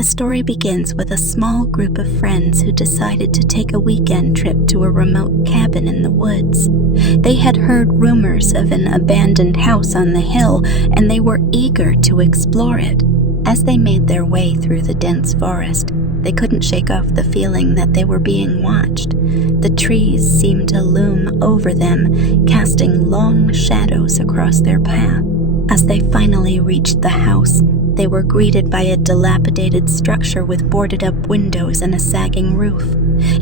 The story begins with a small group of friends who decided to take a weekend trip to a remote cabin in the woods. They had heard rumors of an abandoned house on the hill, and they were eager to explore it. As they made their way through the dense forest, they couldn't shake off the feeling that they were being watched. The trees seemed to loom over them, casting long shadows across their path. As they finally reached the house, they were greeted by a dilapidated structure with boarded-up windows and a sagging roof.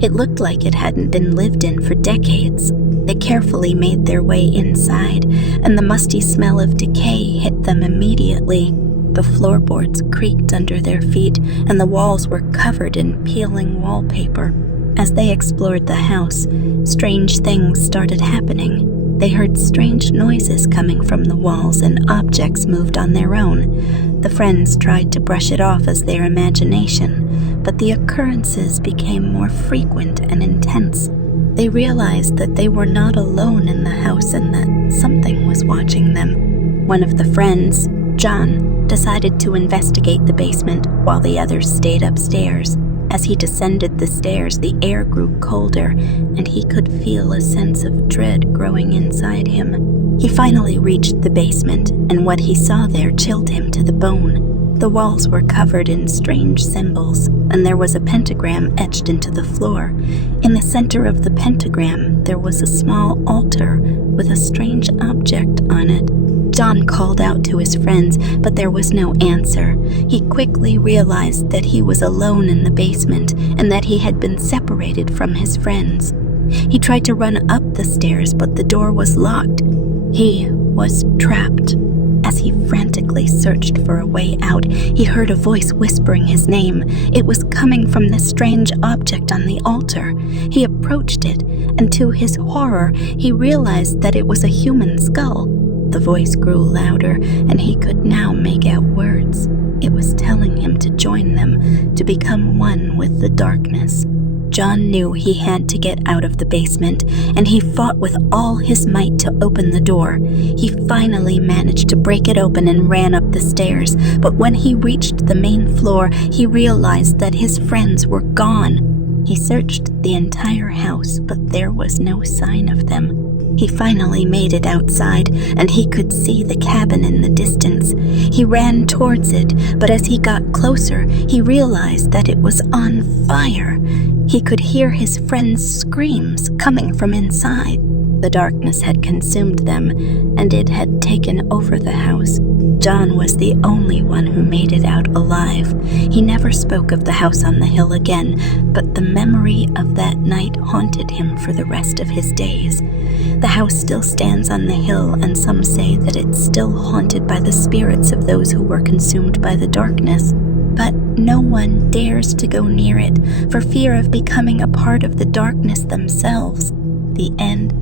It looked like it hadn't been lived in for decades. They carefully made their way inside, and the musty smell of decay hit them immediately. The floorboards creaked under their feet, and the walls were covered in peeling wallpaper. As they explored the house, strange things started happening. They heard strange noises coming from the walls, and objects moved on their own. The friends tried to brush it off as their imagination, but the occurrences became more frequent and intense. They realized that they were not alone in the house and that something was watching them. One of the friends, John, decided to investigate the basement while the others stayed upstairs. As he descended the stairs, the air grew colder, and he could feel a sense of dread growing inside him. He finally reached the basement, and what he saw there chilled him to the bone. The walls were covered in strange symbols, and there was a pentagram etched into the floor. In the center of the pentagram, there was a small altar with a strange object on it. John called out to his friends, but there was no answer. He quickly realized that he was alone in the basement and that he had been separated from his friends. He tried to run up the stairs, but the door was locked. He was trapped. As he frantically searched for a way out, he heard a voice whispering his name. It was coming from the strange object on the altar. He approached it, and to his horror, he realized that it was a human skull. The voice grew louder, and he could now make out words. It was telling him to join them, to become one with the darkness. John knew he had to get out of the basement, and he fought with all his might to open the door. He finally managed to break it open and ran up the stairs, but when he reached the main floor, he realized that his friends were gone. He searched the entire house, but there was no sign of them. He finally made it outside, and he could see the cabin in the distance. He ran towards it, but as he got closer, he realized that it was on fire. He could hear his friends' screams coming from inside. The darkness had consumed them, and it had taken over the house. John was the only one who made it out alive. He never spoke of the house on the hill again, but the memory of that night haunted him for the rest of his days. The house still stands on the hill, and some say that it's still haunted by the spirits of those who were consumed by the darkness. But no one dares to go near it for fear of becoming a part of the darkness themselves. The end.